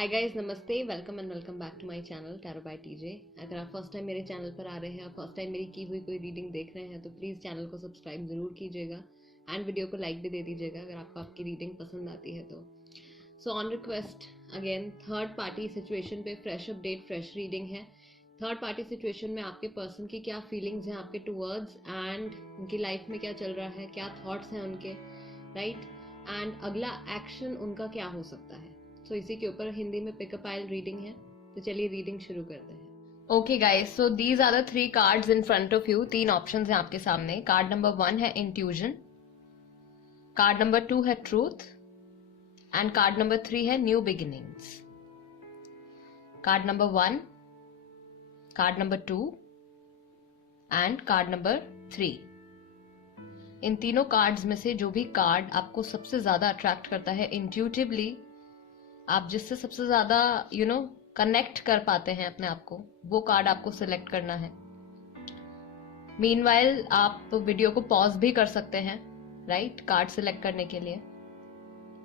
हाय guys, नमस्ते, welcome and welcome back to my channel tarot by TJ. अगर आप first time मेरे channel पर आ रहे हैं, आप फर्स्ट टाइम मेरी की हुई कोई रीडिंग देख रहे हैं तो प्लीज़ चैनल को सब्सक्राइब ज़रूर कीजिएगा एंड वीडियो को लाइक भी दे दीजिएगा अगर आपको आपकी रीडिंग पसंद आती है तो। So on request again, third party situation पे फ्रेश अपडेट, फ्रेश रीडिंग है। थर्ड पार्टी सिचुएशन में आपके पर्सन की क्या फीलिंग्स हैं आपके टूवर्ड्स एंड उनकी लाइफ में क्या चल रहा है, क्या थॉट्स हैं उनके, राइट, एंड अगला एक्शन उनका क्या हो सकता है। तो इसी के ऊपर हिंदी में पिकअप आइल रीडिंग है, तो चलिए रीडिंग शुरू करते हैं। Okay guys, so these are the 3 cards in front of you. 3 options हैं आपके सामने। कार्ड नंबर 1 है इंट्यूजन, कार्ड नंबर 2 है ट्रूथ एंड कार्ड नंबर 3 है new beginnings. Card number 1, card number 2 and card number 3। इन तीनों कार्ड्स में से जो भी कार्ड आपको सबसे ज्यादा अट्रैक्ट करता है, इंट्यूटिवली आप जिससे सबसे ज्यादा कनेक्ट कर पाते हैं अपने आप को, वो कार्ड आपको सिलेक्ट करना है। मीनवाइल आप वीडियो को पॉज भी कर सकते हैं, राइट, कार्ड सिलेक्ट करने के लिए।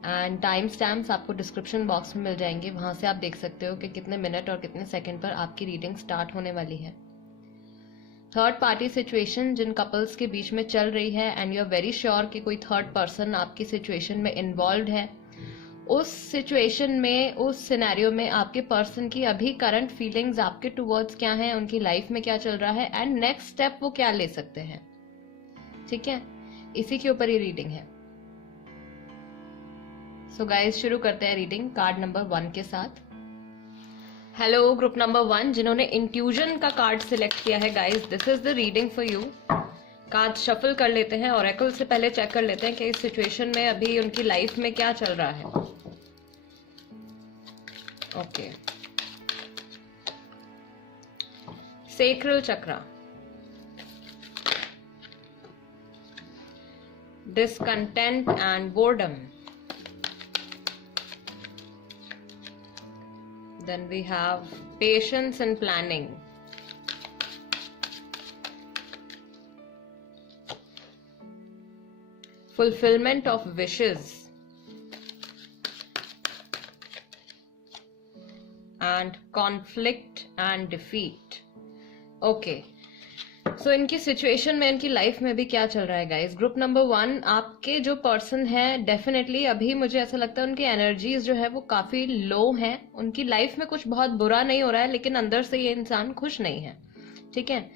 एंड टाइम स्टैम्प्स आपको डिस्क्रिप्शन बॉक्स में मिल जाएंगे, वहां से आप देख सकते हो कि कितने मिनट और कितने सेकंड पर आपकी रीडिंग स्टार्ट होने वाली है। थर्ड पार्टी सिचुएशन जिन कपल्स के बीच में चल रही है and you are very sure कि कोई थर्ड पर्सन आपकी सिचुएशन में इन्वॉल्व है, उस सिचुएशन में, उस सिनेरियो में आपके पर्सन की अभी करंट फीलिंग्स आपके टुवर्ड्स क्या हैं, उनकी लाइफ में क्या चल रहा है एंड नेक्स्ट स्टेप वो क्या ले सकते हैं। ठीक है, इसी के ऊपर ही रीडिंग है। सो गाइस, शुरू करते हैं रीडिंग कार्ड नंबर 1 के साथ। हेलो ग्रुप नंबर 1 जिन्होंने इंट्यूजन का कार्ड सिलेक्ट किया है, guys this is the reading for you. Card shuffle कर लेते हैं, ऑरेकल से पहले चेक कर लेते हैं कि इस सिचुएशन में अभी उनकी लाइफ में क्या चल रहा है। Okay, sacral chakra, discontent and boredom, then we have patience and planning, fulfillment of wishes and conflict and defeat. Okay, सो इनकी सिचुएशन में, इनकी लाइफ में भी क्या चल रहा है गाइस। ग्रुप नंबर 1, आपके जो पर्सन है डेफिनेटली अभी मुझे ऐसा लगता है उनकी एनर्जीज जो है वो काफी लो हैं। उनकी लाइफ में कुछ बहुत बुरा नहीं हो रहा है, लेकिन अंदर से ये इंसान खुश नहीं है। ठीक है,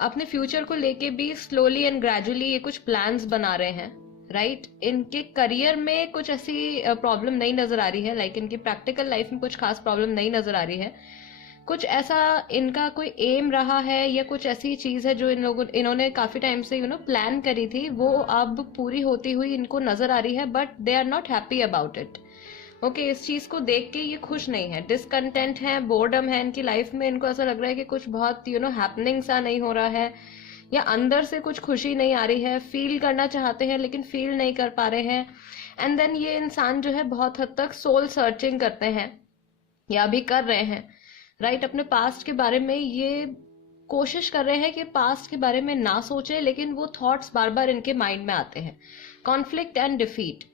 अपने फ्यूचर को लेके भी स्लोली एंड ग्रेजुअली ये कुछ प्लान्स बना रहे हैं, राइट। इनके करियर में कुछ ऐसी प्रॉब्लम नहीं नजर आ रही है, लाइक इनकी प्रैक्टिकल लाइफ में कुछ खास प्रॉब्लम नहीं नजर आ रही है। कुछ ऐसा इनका कोई एम रहा है या कुछ ऐसी चीज है जो इन्होंने काफी टाइम से प्लान करी थी, वो अब पूरी होती हुई इनको नजर आ रही है, but they are not happy about it. Okay, इस चीज को देख के ये खुश नहीं है, डिसकंटेंट है, बोर्डम है इनकी लाइफ में। इनको ऐसा लग रहा है कि कुछ बहुत हैपनिंग सा नहीं हो रहा है, या अंदर से कुछ खुशी नहीं आ रही है। फील करना चाहते हैं लेकिन फील नहीं कर पा रहे हैं। एंड देन ये इंसान जो है बहुत हद तक सोल सर्चिंग करते हैं या भी कर रहे हैं, राइट। अपने पास्ट के बारे में ये कोशिश कर रहे हैं कि पास्ट के बारे में ना सोचे, लेकिन वो थॉट्स बार बार इनके माइंड में आते हैं। Conflict and defeat.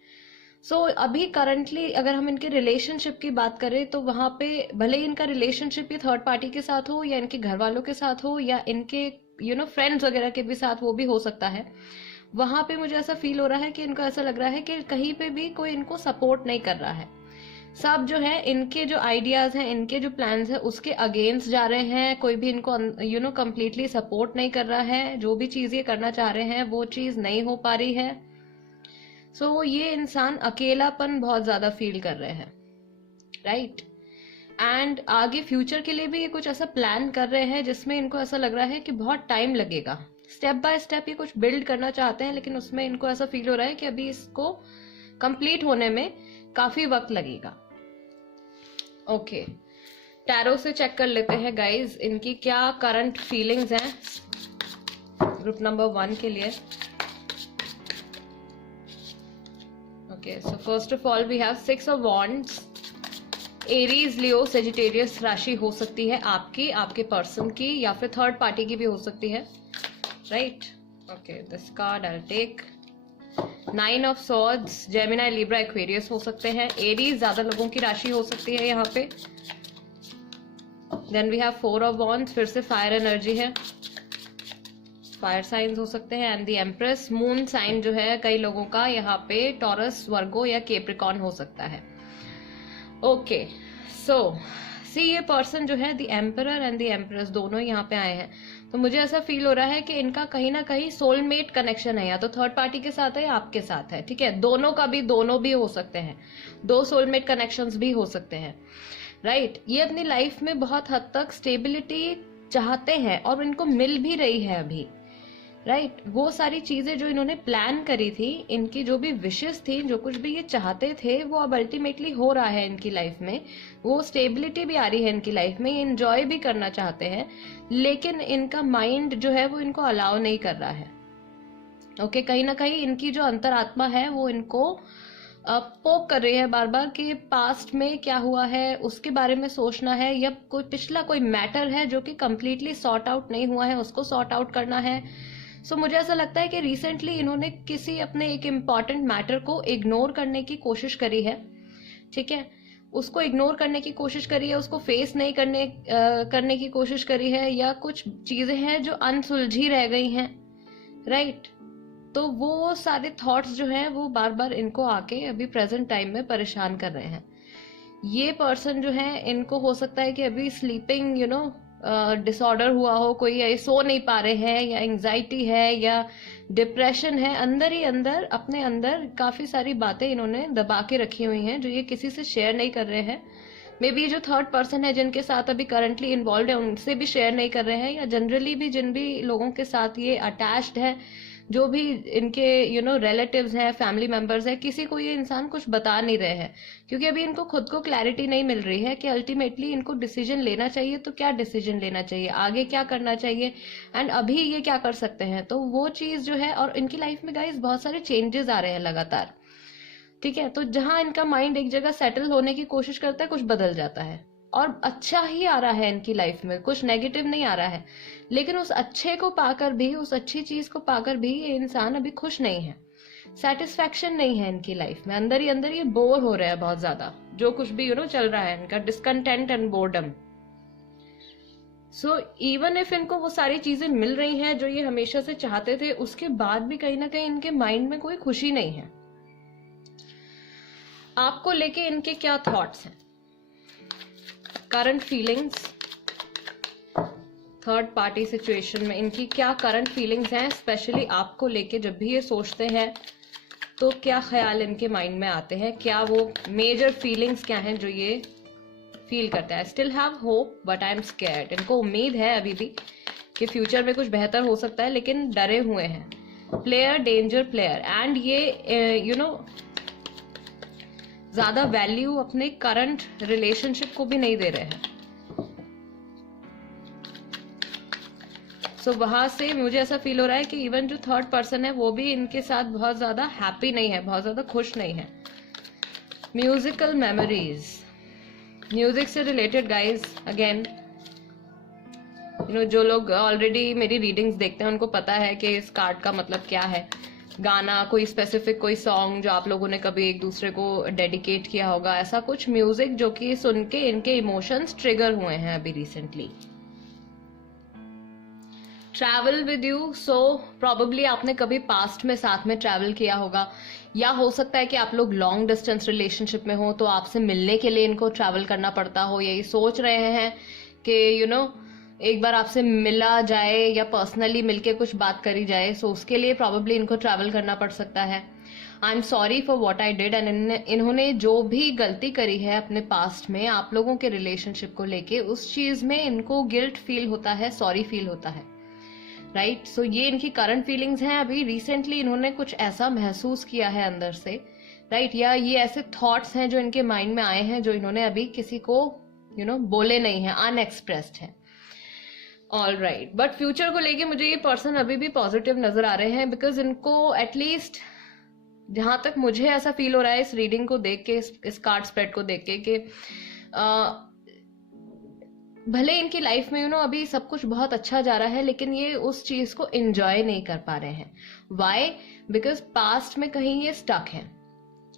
सो अभी करंटली अगर हम इनके रिलेशनशिप की बात करें तो वहां पे भले ही इनका रिलेशनशिप ये थर्ड पार्टी के साथ हो या इनके घर वालों के साथ हो या इनके फ्रेंड्स वगैरह के भी साथ, वो भी हो सकता है। वहां पे मुझे ऐसा फील हो रहा है कि इनको ऐसा लग रहा है कि कहीं पे भी कोई इनको सपोर्ट नहीं कर रहा है। सब जो है इनके जो आइडियाज हैं, इनके जो प्लान्स हैं, उसके अगेंस्ट जा रहे हैं। कोई भी इनको कंप्लीटली सपोर्ट नहीं कर रहा है। जो भी चीज ये करना चाह रहे हैं वो चीज नहीं हो पा रही है। सो ये इंसान अकेलापन बहुत ज्यादा फील कर रहे हैं, राइट। एंड आगे फ्यूचर के लिए भी ये कुछ ऐसा प्लान कर रहे हैं जिसमें इनको ऐसा लग रहा है कि बहुत टाइम लगेगा। स्टेप बाय स्टेप ये कुछ बिल्ड करना चाहते हैं, लेकिन उसमें इनको ऐसा फील हो रहा है कि अभी इसको कंप्लीट होने में काफी वक्त लगेगा। ओके, टैरो से चेक कर लेते हैं गाइज इनकी क्या करंट फीलिंग्स हैं ग्रुप नंबर 1 के लिए। Okay, so first of all we have 6 of wands. Aries, Leo, Sagittarius राशि हो सकती है आपकी, आपके पर्सन की, या फिर थर्ड पार्टी की भी हो सकती है, right. Okay, this card I will take. 9 of swords, Gemini, Libra, Aquarius हो सकते हैं, एरीज ज्यादा लोगों की राशि हो सकती है यहाँ पे। Then we have 4 of wands, फिर से फायर एनर्जी है, फायर साइंस हो सकते हैं। And the empress, moon sign जो है कई लोगों का यहाँ पे टॉरस, वर्गो या कैप्रिकॉर्न हो सकता है। ओके, सो सी ये पर्सन जो है the emperor and the empress दोनों यहाँ पे आए हैं, तो मुझे ऐसा फील हो रहा है कि इनका कहीं ना कहीं सोलमेट कनेक्शन है, या तो थर्ड पार्टी के साथ है या आपके साथ है, ठीक है। दोनों का भी, दोनों भी हो सकते हैं, 2 सोलमेट कनेक्शंस भी हो सकते हैं, राइट। ये अपनी लाइफ में बहुत हद तक स्टेबिलिटी चाहते हैं और इनको मिल भी रही है अभी, राइट। वो सारी चीजें जो इन्होंने प्लान करी थी, इनकी जो भी विशेस थी, जो कुछ भी ये चाहते थे, वो अब अल्टीमेटली हो रहा है इनकी लाइफ में। वो स्टेबिलिटी भी आ रही है इनकी लाइफ में, ये एंजॉय भी करना चाहते हैं, लेकिन इनका माइंड जो है वो इनको अलाउ नहीं कर रहा है। ओके, कहीं ना कहीं इनकी जो अंतरात्मा है वो इनको पोक कर रही है बार बार कि पास्ट में क्या हुआ है उसके बारे में सोचना है, या कोई पिछला कोई मैटर है जो कि कंप्लीटली सॉर्ट आउट नहीं हुआ है, उसको सॉर्ट आउट करना है। सो मुझे ऐसा लगता है कि रिसेंटली इन्होंने किसी अपने एक इम्पॉर्टेंट मैटर को इग्नोर करने की कोशिश करी है, ठीक है। उसको इग्नोर करने की कोशिश करी है, उसको फेस नहीं करने की कोशिश करी है, या कुछ चीजें हैं जो अनसुलझी रह गई हैं, राइट। तो वो सारे थॉट्स जो हैं वो बार बार इनको आके अभी प्रेजेंट टाइम में परेशान कर रहे हैं। ये पर्सन जो है, इनको हो सकता है कि अभी स्लीपिंग डिसऑर्डर हुआ हो, कोई या सो नहीं पा रहे हैं, या एंजाइटी है, या डिप्रेशन है, अंदर ही अंदर अपने अंदर काफी सारी बातें इन्होंने दबा के रखी हुई हैं जो ये किसी से शेयर नहीं कर रहे हैं। मे बी जो थर्ड पर्सन है जिनके साथ अभी करंटली इन्वॉल्व है उनसे भी शेयर नहीं कर रहे हैं, या जनरली भी जिन भी लोगों के साथ ये अटैच्ड है, जो भी इनके रिलेटिव्स हैं, फैमिली मेंबर्स हैं, किसी को ये इंसान कुछ बता नहीं रहे हैं, क्योंकि अभी इनको खुद को क्लैरिटी नहीं मिल रही है कि अल्टीमेटली इनको डिसीजन लेना चाहिए तो क्या डिसीजन लेना चाहिए, आगे क्या करना चाहिए, एंड अभी ये क्या कर सकते हैं। तो वो चीज जो है, और इनकी लाइफ में गाइस बहुत सारे चेंजेस आ रहे हैं लगातार, ठीक है। तो जहां इनका माइंड एक जगह सेटल होने की कोशिश करता है, कुछ बदल जाता है, और अच्छा ही आ रहा है इनकी लाइफ में, कुछ नेगेटिव नहीं आ रहा है। लेकिन उस अच्छे को पाकर भी, उस अच्छी चीज को पाकर भी ये इंसान अभी खुश नहीं है, सेटिस्फैक्शन नहीं है इनकी लाइफ में, अंदर ही अंदर ये बोर हो रहा है बहुत ज्यादा, जो कुछ भी चल रहा है इनका, discontent and boredom. So even if इनको वो सारी चीजें मिल रही हैं जो ये हमेशा से चाहते थे, उसके बाद भी कहीं ना कहीं इनके माइंड में कोई खुशी नहीं है। आपको लेके इनके क्या थॉट्स हैं, current feelings, third party situation में इनकी क्या करंट फीलिंग्स हैं, स्पेशली आपको लेके जब भी ये सोचते हैं तो क्या ख्याल इनके माइंड में आते हैं, क्या वो मेजर फीलिंग्स क्या हैं जो ये फील करते हैं। Still have hope but I am scared, इनको उम्मीद है अभी भी कि फ्यूचर में कुछ बेहतर हो सकता है, लेकिन डरे हुए हैं। प्लेयर, डेंजर प्लेयर, एंड ये ज्यादा वैल्यू अपने करंट रिलेशनशिप को भी नहीं दे रहे हैं। सो वहां से मुझे ऐसा फील हो रहा है कि इवन जो थर्ड पर्सन है वो भी इनके साथ बहुत ज्यादा हैप्पी नहीं है, बहुत ज्यादा खुश नहीं है। म्यूजिकल मेमोरीज, म्यूजिक से रिलेटेड गाइज, अगेन जो लोग ऑलरेडी मेरी रीडिंग्स देखते हैं उनको पता है कि इस कार्ड का मतलब क्या है। गाना, कोई स्पेसिफिक कोई सॉन्ग जो आप लोगों ने कभी एक दूसरे को डेडिकेट किया होगा, ऐसा कुछ म्यूजिक जो कि सुन के इनके इमोशंस ट्रिगर हुए हैं अभी recently. Travel with you, so probably आपने कभी पास्ट में साथ में ट्रैवल किया होगा, या हो सकता है कि आप लोग लॉन्ग डिस्टेंस रिलेशनशिप में हो तो आपसे मिलने के लिए इनको ट्रैवल करना पड़ता हो, यही सोच रहे हैं कि एक बार आपसे मिला जाए या पर्सनली मिलके कुछ बात करी जाए, सो उसके लिए प्रॉबेबली इनको ट्रैवल करना पड़ सकता है। I am sorry for what I did, and इन्होंने जो भी गलती करी है अपने पास्ट में आप लोगों के रिलेशनशिप को लेके, उस चीज में इनको गिल्ट फील होता है, सॉरी फील होता है, राइट। सो ये इनकी करंट फीलिंग्स हैं। अभी रिसेंटली इन्होंने कुछ ऐसा महसूस किया है अंदर से, राइट, या ये ऐसे थॉट्स हैं जो इनके माइंड में आए हैं जो इन्होंने अभी किसी को बोले नहीं है, अनएक्सप्रेस्ड है। ऑल राइट, बट फ्यूचर को लेके मुझे ये पर्सन अभी भी पॉजिटिव नजर आ रहे हैं, बिकॉज इनको एटलीस्ट जहां तक मुझे ऐसा फील हो रहा है इस रीडिंग को देख के, इस कार्ड स्प्रेड को देख के, कि भले इनकी लाइफ में अभी सब कुछ बहुत अच्छा जा रहा है, लेकिन ये उस चीज को एंजॉय नहीं कर पा रहे हैं. वाई? बिकॉज पास्ट में कहीं ये स्टक है.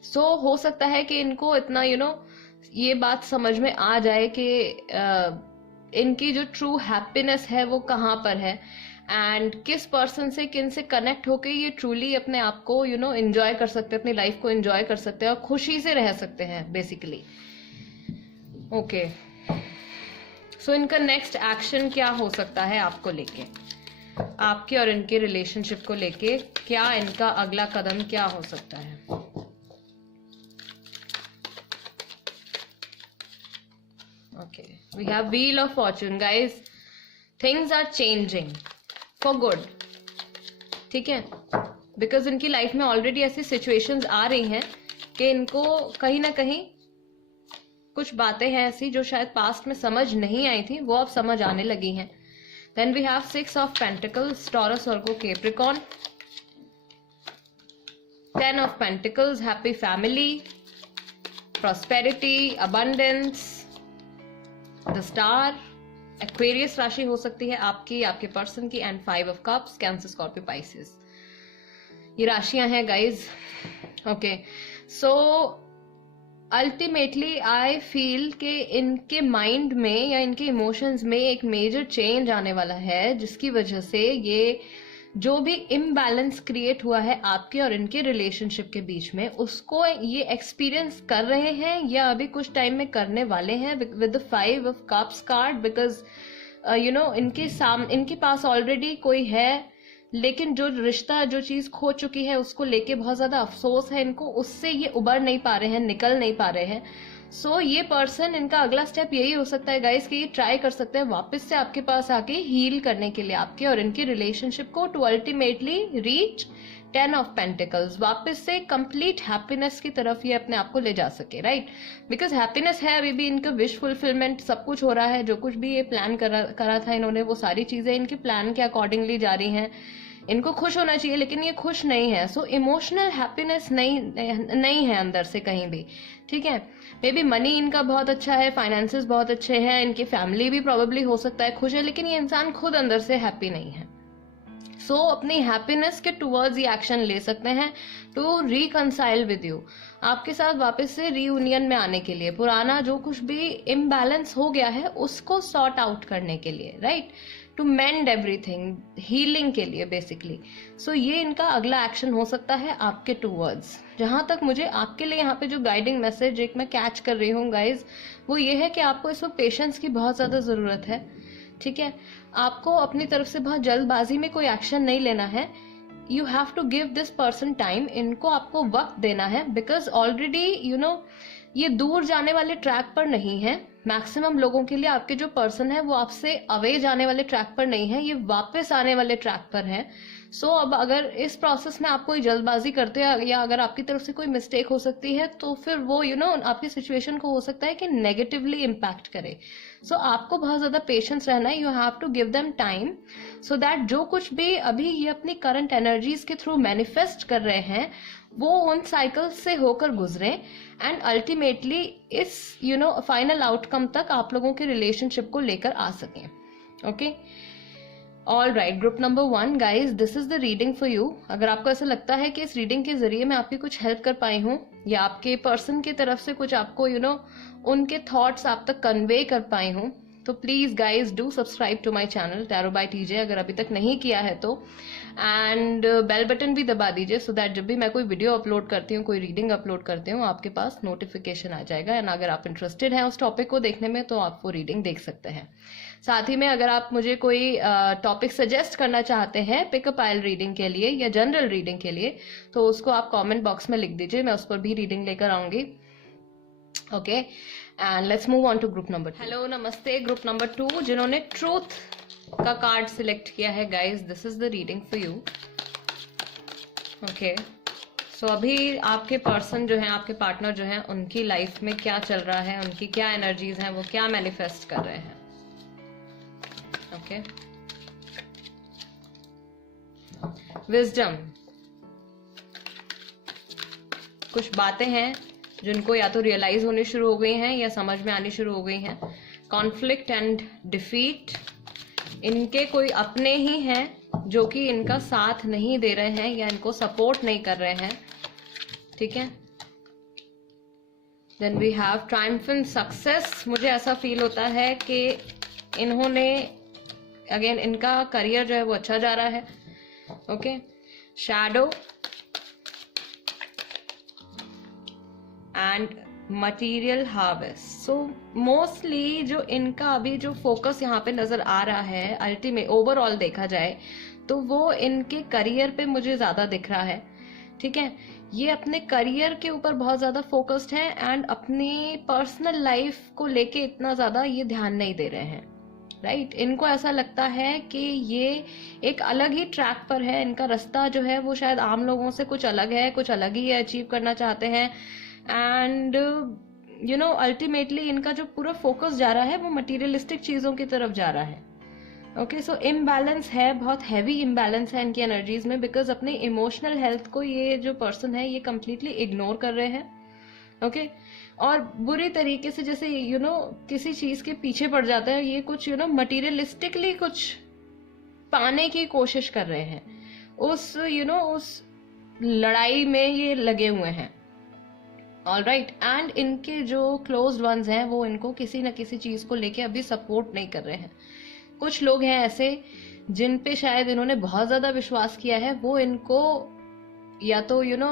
सो हो सकता है कि इनको इतना ये बात समझ में आ जाए कि इनकी जो ट्रू हैप्पीनेस है वो कहाँ पर है, एंड किस पर्सन से, किन से कनेक्ट होके ये ट्रूली अपने आप को एंजॉय कर सकते हैं, अपनी लाइफ को एंजॉय कर सकते हैं और खुशी से रह सकते हैं बेसिकली. ओके, सो इनका नेक्स्ट एक्शन क्या हो सकता है आपको लेके, आपके और इनके रिलेशनशिप को लेके क्या इनका अगला कदम क्या हो सकता है. Okay, we have wheel of fortune. Guys, things are changing for good. ठीक है, बिकॉज इनकी लाइफ में ऑलरेडी ऐसी सिचुएशंस आ रही हैं कि इनको कहीं ना कहीं कुछ बातें हैं ऐसी जो शायद पास्ट में समझ नहीं आई थी, वो अब समझ आने लगी हैं. Then we have 6 of pentacles, Taurus, Virgo, Capricorn. 10 of pentacles, happy family, prosperity, abundance, the Star. Aquarius राशि हो सकती है आपकी, आपके पर्सन की. And 5 of cups, Cancer, Scorpio, Pisces. ये राशियां हैं guys. Okay, so ultimately I feel कि इनके माइंड में या इनके इमोशंस में एक मेजर चेंज आने वाला है, जिसकी वजह से ये जो भी इम्बैलेंस क्रिएट हुआ है आपके और इनके रिलेशनशिप के बीच में, उसको ये एक्सपीरियंस कर रहे हैं या अभी कुछ टाइम में करने वाले हैं with the 5 of cups card. Because इनके पास ऑलरेडी कोई है, लेकिन जो रिश्ता, जो चीज खो चुकी है उसको लेके बहुत ज्यादा अफसोस है इनको, उससे ये उबर नहीं पा रहे हैं, निकल नहीं पा रहे हैं. सो ये पर्सन, इनका अगला स्टेप यही हो सकता है गाइस कि ये ट्राई कर सकते हैं वापस से आपके पास आके हील करने के लिए आपके और इनके रिलेशनशिप को, to ultimately reach 10 of pentacles. वापस से कंप्लीट हैप्पीनेस की तरफ ये अपने आप को ले जा सके, राइट? बिकॉज हैप्पीनेस है, अभी भी इनका विश फुलफिलमेंट सब कुछ हो रहा है. जो कुछ भी ये प्लान करा था इन्होंने, वो सारी चीजें इनके प्लान के अकॉर्डिंगली जा रही हैं. इनको खुश होना चाहिए लेकिन ये खुश नहीं है. सो इमोशनल हैप्पीनेस नहीं है अंदर से कहीं भी. ठीक है, मे बी मनी इनका बहुत अच्छा है, फाइनेंसेस बहुत अच्छे हैं, इनकी फैमिली भी प्रोबेबली हो सकता है खुश है, लेकिन ये इंसान खुद अंदर से हैप्पी नहीं है. सो अपनी हैप्पीनेस के टुवर्ड्स ये एक्शन ले सकते हैं टू रिकंसाइल विद यू, आपके साथ वापस से रीयूनियन में आने के लिए, पुराना जो कुछ भी इम्बैलेंस हो गया है उसको सॉर्ट आउट करने के लिए, right? To mend everything, healing के लिए बेसिकली. सो ये इनका अगला एक्शन हो सकता है आपके टूवर्ड्स. जहां तक मुझे आपके लिए यहाँ पे जो गाइडिंग मैसेज एक मैं कैच कर रही हूँ गाइज, वो ये है कि आपको इस वक्त पेशेंस की बहुत ज्यादा जरूरत है. ठीक है, आपको अपनी तरफ से बहुत जल्दबाजी में कोई एक्शन नहीं लेना है. You have to give this person time, इनको आपको वक्त देना है. बिकॉज ऑलरेडी ये दूर जाने वाले ट्रैक पर नहीं है. मैक्सिमम लोगों के लिए आपके जो पर्सन है वो आपसे अवे जाने वाले ट्रैक पर नहीं है, ये वापस आने वाले ट्रैक पर है. सो अब अगर इस प्रोसेस में आप कोई जल्दबाजी करते हैं या अगर आपकी तरफ से कोई मिस्टेक हो सकती है, तो फिर वो आपकी सिचुएशन को हो सकता है कि नेगेटिवली इम्पैक्ट करे. सो आपको बहुत ज्यादा पेशेंस रहना है. You have to give them time so that जो कुछ भी अभी ये अपनी करंट एनर्जीज के थ्रू मैनिफेस्ट कर रहे हैं वो उन साइकिल्स से होकर गुजरे एंड अल्टीमेटली इस फाइनल आउटकम तक आप लोगों के रिलेशनशिप को लेकर आ सकें. Okay, all right, group number 1 guys, this is the reading for you. अगर आपको ऐसा लगता है कि इस रीडिंग के जरिए मैं आपकी कुछ हेल्प कर पाई हूँ या आपके पर्सन की तरफ से कुछ आपको उनके थॉट्स आप तक कन्वे कर पाई हूँ, तो please guys do subscribe to my channel tarot by TJ अगर अभी तक नहीं किया है तो, एंड बेल बटन भी दबा दीजिए सो दैट जब भी मैं कोई वीडियो अपलोड करती हूँ, कोई रीडिंग अपलोड करती हूँ, आपके पास नोटिफिकेशन आ जाएगा. एंड अगर आप इंटरेस्टेड हैं उस टॉपिक को देखने में तो आप वो रीडिंग देख सकते हैं. साथ ही में अगर आप मुझे कोई टॉपिक सजेस्ट करना चाहते हैं पिकअप आयल रीडिंग के लिए या जनरल रीडिंग के लिए, तो उसको आप कमेंट बॉक्स में लिख दीजिए, मैं उस पर भी रीडिंग लेकर आऊंगी. Okay, and let's move on to group number 2. Hello, नमस्ते. ग्रुप नंबर 2 जिन्होंने ट्रूथ का कार्ड सिलेक्ट किया है guys, this is the reading for you. Okay, so अभी आपके पर्सन जो है, आपके पार्टनर जो है, उनकी लाइफ में क्या चल रहा है, उनकी क्या एनर्जीज हैं, वो क्या मैनिफेस्ट कर रहे हैं. ओके, विजडम, कुछ बातें हैं जिनको या तो रियलाइज होनी शुरू हो गई हैं या समझ में आनी शुरू हो गई हैं। कॉन्फ्लिक्ट एंड डिफीट, इनके कोई अपने ही हैं जो कि इनका साथ नहीं दे रहे हैं या इनको सपोर्ट नहीं कर रहे हैं, ठीक है। Then we have triumphant success, मुझे ऐसा फील होता है कि इन्होंने अगेन इनका करियर जो है वो अच्छा जा रहा है, okay. Shadow and material harvest, so mostly जो इनका अभी जो फोकस यहाँ पे नजर आ रहा है अल्टीमेट ओवरऑल देखा जाए तो वो इनके करियर पे मुझे ज्यादा दिख रहा है, ठीक है। ये अपने करियर के ऊपर बहुत ज्यादा फोकस्ड है एंड अपनी पर्सनल लाइफ को लेके इतना ज्यादा ये ध्यान नहीं दे रहे हैं, राइट। इनको ऐसा लगता है कि ये एक अलग ही ट्रैक पर है, इनका रास्ता जो है वो शायद आम लोगों से कुछ अलग है, कुछ अलग ही अचीव करना चाहते हैं एंड यू नो अल्टीमेटली इनका जो पूरा फोकस जा रहा है वो मटेरियलिस्टिक चीजों की तरफ जा रहा है, ओके। सो इम्बैलेंस है, बहुत हैवी इम्बैलेंस है इनकी एनर्जीज में, बिकॉज अपने इमोशनल हेल्थ को ये जो पर्सन है ये कम्प्लीटली इग्नोर कर रहे हैं, ओके। और बुरी तरीके से जैसे यू नो किसी चीज के पीछे पड़ जाता है, ये कुछ यू नो मटीरियलिस्टिकली कुछ पाने की कोशिश कर रहे हैं, उस यू नो उस लड़ाई में ये लगे हुए हैं, ऑल राइट। एंड इनके जो क्लोज्ड वंस हैं वो इनको किसी न किसी चीज को लेके अभी सपोर्ट नहीं कर रहे हैं। कुछ लोग हैं ऐसे जिन पे शायद इन्होंने बहुत ज्यादा विश्वास किया है, वो इनको या तो यू नो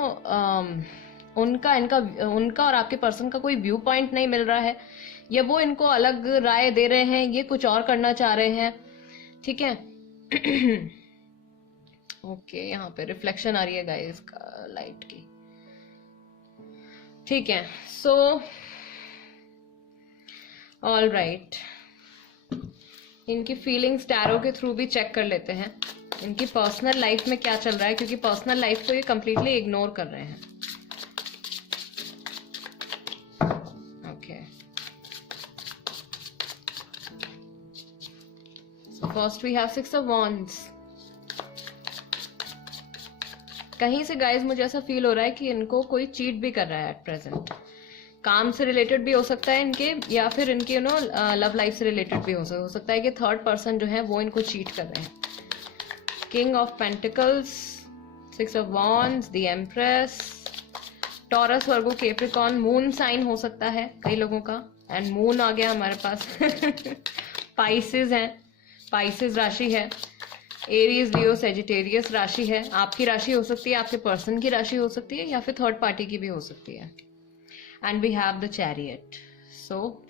उनका और आपके पर्सन का कोई व्यू पॉइंट नहीं मिल रहा है, या वो इनको अलग राय दे रहे हैं, ये कुछ और करना चाह रहे हैं, ठीक है। ओके, यहाँ पे रिफ्लेक्शन आ रही है गाइस का लाइट की, ठीक है। सो ऑल राइट, इनकी फीलिंग्स टैरो के थ्रू भी चेक कर लेते हैं, इनकी पर्सनल लाइफ में क्या चल रहा है, क्योंकि पर्सनल लाइफ को ये कंप्लीटली इग्नोर कर रहे हैं, okay. So first we have 6 of wands. कहीं से गाइस मुझे ऐसा फील हो रहा है कि इनको कोई चीट भी कर रहा है एट प्रेजेंट, काम से रिलेटेड भी हो सकता है इनके, या फिर इनके यू नो लव लाइफ से रिलेटेड भी हो सकता है कि थर्ड पर्सन जो है वो इनको चीट कर रहे हैं। King of pentacles, 6 of wands, the Empress, Taurus, Virgo, Capricorn, moon sign हो सकता है कई लोगों का, एंड मून आ गया हमारे पास। पाइसेस है, पाइसेस राशि है, एरीज, लियो, सेजिटेरियस राशि है। आपकी राशि हो सकती है, आपके पर्सन की राशि हो सकती है, या फिर थर्ड पार्टी की भी हो सकती है। And we have the Chariot, so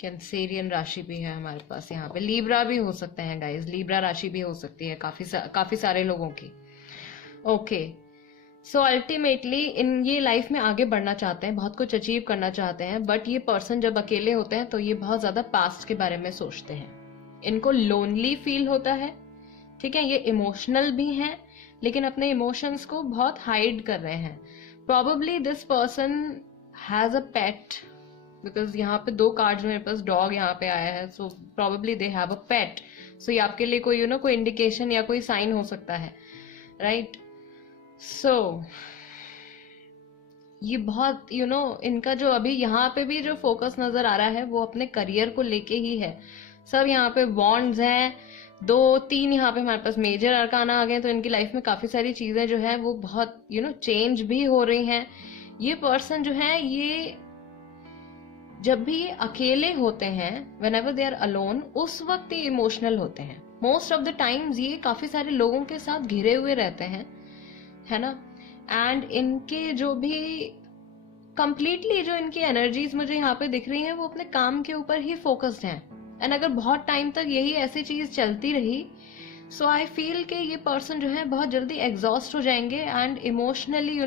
Cancerian राशि भी है हमारे पास यहाँ पे। लीब्रा भी हो सकते हैं गाइज, लीब्रा राशि भी हो सकती है काफी सारे लोगों की, ओके। सो अल्टीमेटली ये लाइफ में आगे बढ़ना चाहते हैं, बहुत कुछ अचीव करना चाहते हैं, बट ये पर्सन जब अकेले होते हैं तो ये बहुत ज्यादा पास्ट के बारे में सोचते हैं, इनको लोनली फील होता है, ठीक है। ये इमोशनल भी हैं लेकिन अपने इमोशंस को बहुत हाइड कर रहे हैं। Probably this person has a pet, because यहाँ पे 2 कार्ड्स मेरे पास डॉग यहाँ पे आया है, सो प्रॉबेबली दे हैव अ पेट। सो ये आपके लिए कोई कोई इंडिकेशन या कोई साइन हो सकता है, राइट। सो ये बहुत इनका जो अभी यहाँ पे भी जो फोकस नजर आ रहा है वो अपने करियर को लेके ही है। सब यहाँ पे बॉन्ड्स हैं, 2-3 यहाँ पे हमारे पास मेजर अरकाना आ गए, तो इनकी लाइफ में काफी सारी चीजें जो है वो बहुत चेंज भी हो रही हैं। ये पर्सन जो है ये जब भी अकेले होते हैं, whenever they are alone, उस वक्त ये इमोशनल होते हैं। मोस्ट ऑफ द टाइम्स ये काफी सारे लोगों के साथ घिरे हुए रहते हैं, है ना। एंड इनके जो भी कंप्लीटली जो इनकी एनर्जीज मुझे यहाँ पे दिख रही हैं वो अपने काम के ऊपर ही फोकस्ड हैं। एंड अगर बहुत टाइम तक यही ऐसी चीज चलती रही, सो आई फील कि ये पर्सन जो है बहुत जल्दी एग्जॉस्ट हो जाएंगे एंड इमोशनली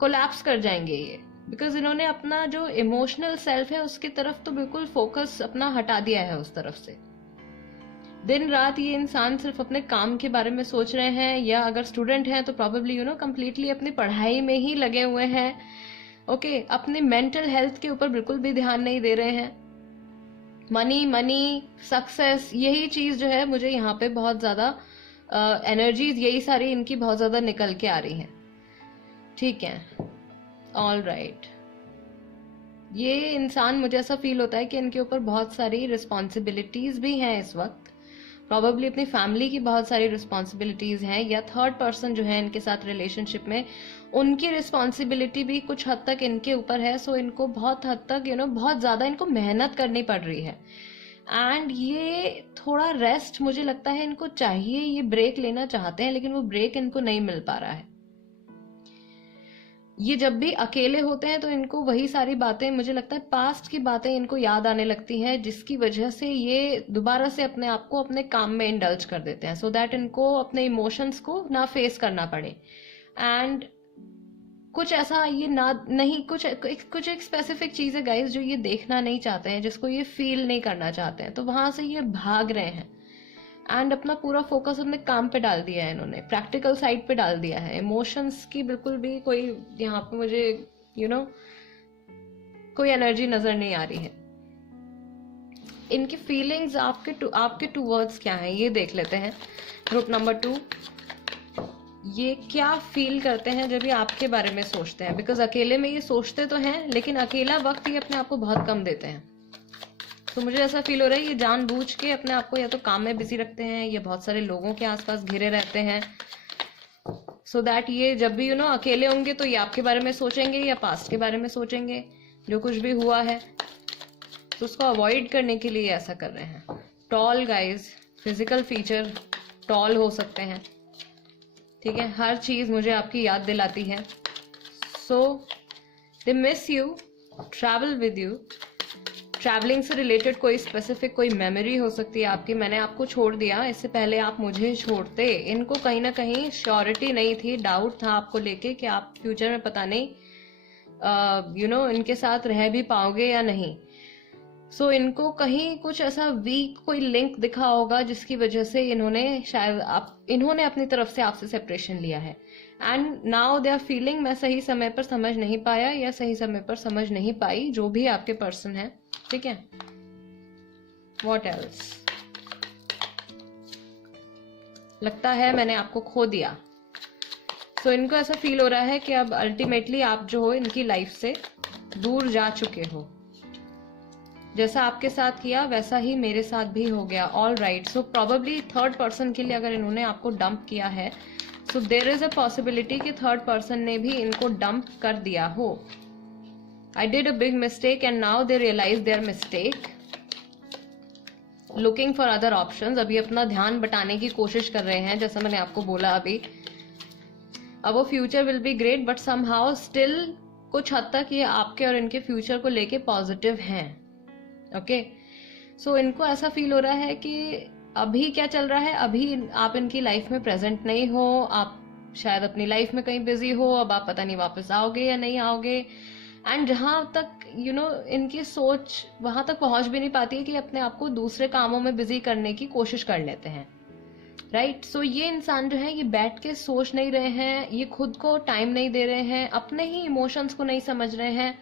कोलैप्स कर जाएंगे ये, बिकॉज इन्होंने अपना जो इमोशनल सेल्फ है उसकी तरफ तो बिल्कुल फोकस अपना हटा दिया है उस तरफ से। दिन रात ये इंसान सिर्फ अपने काम के बारे में सोच रहे हैं, या अगर स्टूडेंट हैं तो प्रॉबेबली कंप्लीटली अपनी पढ़ाई में ही लगे हुए हैं, ओके। अपने मेंटल हेल्थ के ऊपर बिल्कुल भी ध्यान नहीं दे रहे हैं। मनी सक्सेस, यही चीज जो है मुझे यहाँ पे बहुत ज्यादा एनर्जीज यही सारी इनकी बहुत ज्यादा निकल के आ रही हैं। ठीक है, ऑल राइट। ये इंसान, मुझे ऐसा फील होता है कि इनके ऊपर बहुत सारी रिस्पॉन्सिबिलिटीज भी हैं इस वक्त, प्रॉबेबली अपनी फैमिली की बहुत सारी रिस्पॉन्सिबिलिटीज हैं, या थर्ड पर्सन जो है इनके साथ रिलेशनशिप में, उनकी रिस्पॉन्सिबिलिटी भी कुछ हद तक इनके ऊपर है। सो इनको बहुत हद तक बहुत ज्यादा इनको मेहनत करनी पड़ रही है, एंड ये थोड़ा रेस्ट मुझे लगता है इनको चाहिए, ये ब्रेक लेना चाहते हैं, लेकिन वो ब्रेक इनको नहीं मिल पा रहा है। ये जब भी अकेले होते हैं तो इनको वही सारी बातें, मुझे लगता है पास्ट की बातें इनको याद आने लगती हैं, जिसकी वजह से ये दोबारा से अपने आप को अपने काम में इंडल्ज कर देते हैं, सो दैट इनको अपने इमोशंस को ना फेस करना पड़े। एंड कुछ ऐसा ये ना नहीं, कुछ एक स्पेसिफिक चीज है गाइस जो ये देखना नहीं चाहते हैं, जिसको ये फील नहीं करना चाहते हैं, तो वहां से ये भाग रहे हैं एंड अपना पूरा फोकस अपने काम पे डाल दिया है, इन्होंने प्रैक्टिकल साइड पे डाल दिया है। इमोशंस की बिल्कुल भी कोई यहाँ पे मुझे कोई एनर्जी नजर नहीं आ रही है। इनकी फीलिंग्स आपके टूवर्ड्स क्या है ये देख लेते हैं। ग्रुप नंबर 2, ये क्या फील करते हैं जब ये आपके बारे में सोचते हैं, बिकॉज अकेले में ये सोचते तो हैं, लेकिन अकेला वक्त ये अपने आप को बहुत कम देते हैं। तो मुझे ऐसा फील हो रहा है ये जानबूझ के अपने आप को या तो काम में बिजी रखते हैं, या बहुत सारे लोगों के आसपास घिरे रहते हैं, सो दैट ये जब भी अकेले होंगे तो ये आपके बारे में सोचेंगे या पास्ट के बारे में सोचेंगे, जो कुछ भी हुआ है, तो उसको अवॉइड करने के लिए ऐसा कर रहे हैं। Tall guys, physical feature tall हो सकते हैं, ठीक है, हर चीज मुझे आपकी याद दिलाती है। So they miss you, travel with you. Travelling से रिलेटेड कोई स्पेसिफिक कोई मेमोरी हो सकती है आपकी, मैंने आपको छोड़ दिया, इससे पहले आप मुझे छोड़ते। इनको कहीं ना कहीं श्योरिटी नहीं थी, डाउट था आपको लेके कि आप फ्यूचर में पता नहीं इनके साथ रह भी पाओगे या नहीं। सो इनको कहीं कुछ ऐसा वीक कोई लिंक दिखा होगा, जिसकी वजह से इन्होंने अपनी तरफ से आपसे सेपरेशन लिया है, and now they are feeling मैं सही समय पर समझ नहीं पाया या सही समय पर समझ नहीं पाई, जो भी आपके पर्सन है, ठीक है। व्हाट एल्स, लगता है मैंने आपको खो दिया। सो इनको ऐसा फील हो रहा है कि अब अल्टीमेटली आप जो हो इनकी लाइफ से दूर जा चुके हो, जैसा आपके साथ किया वैसा ही मेरे साथ भी हो गया। All right, so probably third person के लिए अगर इन्होंने आपको डंप किया है, so there is a possibility कि थर्ड पर्सन ने भी इनको डंप कर दिया हो। I did a big mistake and now they realize their mistake. Looking for other options. अभी अपना ध्यान बटाने की कोशिश कर रहे हैं, जैसा मैंने आपको बोला अभी। अब वो future will be great, but somehow still कुछ हद तक ये आपके और इनके फ्यूचर को लेके पॉजिटिव हैं। ओके, सो इनको ऐसा फील हो रहा है कि अभी क्या चल रहा है, अभी आप इनकी लाइफ में प्रेजेंट नहीं हो, आप शायद अपनी लाइफ में कहीं बिजी हो, अब आप पता नहीं वापस आओगे या नहीं आओगे। एंड जहां तक इनकी सोच वहां तक पहुंच भी नहीं पाती है कि अपने आप को दूसरे कामों में बिजी करने की कोशिश कर लेते हैं, राइट। सो ये इंसान जो है ये बैठ के सोच नहीं रहे हैं, ये खुद को टाइम नहीं दे रहे हैं, अपने ही इमोशंस को नहीं समझ रहे हैं।